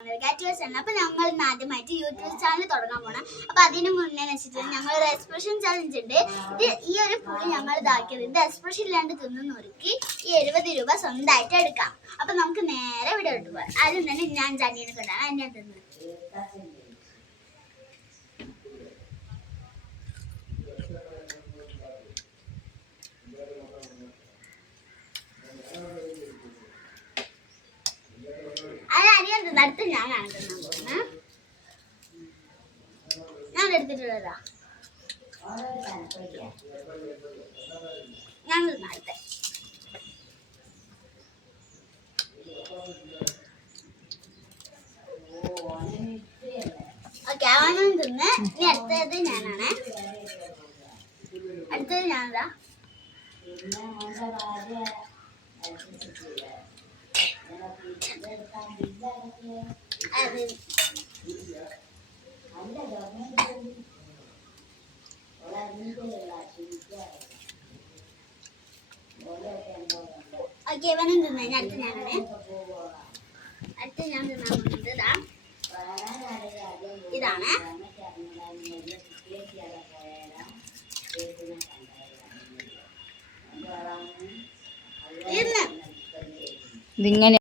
അപ്പൊ ഞങ്ങൾ ആദ്യമായിട്ട് യൂട്യൂബ് ചാനൽ തുടങ്ങാൻ പോണം. അപ്പൊ അതിന് മുന്നേ വെച്ചിട്ട് ഞങ്ങൾ ഒരു എക്സ്പ്രഷൻ ചാലഞ്ച് ഉണ്ട്. ഈ ഒരു പുളി ഞങ്ങൾ ഇതാക്കിയത് ഇത് എക്സ്പ്രഷൻ ഇല്ലാണ്ട് തിന്നുന്നവർക്ക് ഈ 70 രൂപ സ്വന്തമായിട്ട് എടുക്കാം. അപ്പൊ നമുക്ക് നേരെ ഇവിടെ ഇട്ട് പോകാം. ആദ്യം തന്നെ ഞാൻ ജാനീനെ കൊണ്ടാണ് ഞാൻ തിന്നത്. അടുത്ത് ഞാനാണ് തിന്നാൻ പോകുന്നത്. ഞാൻ എടുത്തിട്ടുള്ളതാ. ഞാൻ തിന്നാട്ടെ. ഓക്കെ, അവനും തിന്ന്. ഇനി അടുത്തത് ഞാനാണ്. അടുത്തത് ഞാനതാ. ഓക്കെ, ഇവനും തിന്ന. അടുത്ത് ഞാനാണ്. അടുത്ത് ഞാൻ തിന്നാൻ പോകുന്നത് ഇതാണ്. ഇതിങ്ങനെ